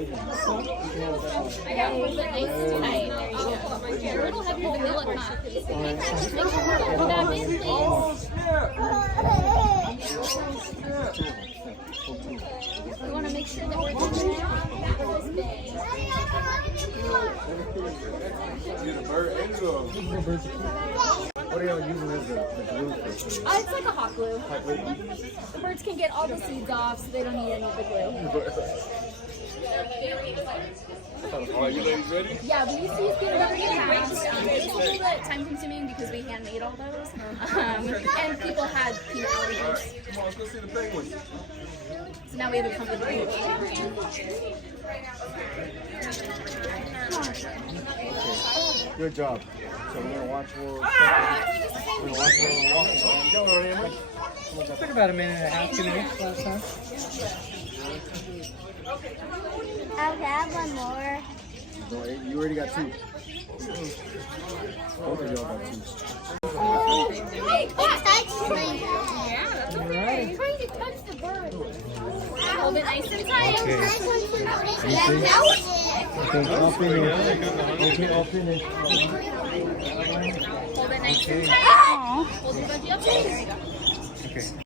Yeah, hold it nice and tight. There you go. A little heavier vanilla cup. Just make sure you put that in, please. We want to make sure that we're doing it this day. What are y'all using as the glue? It's like a hot glue. The birds can get all the seeds off, so they don't need any of the glue. Are you ladies ready? Yeah, we used to use peanut butter in the past. It was a little bit time consuming because we hand made all those. And people had peanut allergies. Come on, let's go see the penguins. So now we have a company. Good job. So we're gonna watch we're gonna watch walking. Go already, Emily. Took about a minute and a half, 2 minutes last time. I'll have one more. No, you already got 2. Both of y'all got 2. Yeah, that's okay. I'm trying to touch the bird. Hold it nice and tight. I'll finish. I'll finish. Hold it nice and tight. Hold your budgie up. There you go. Okay.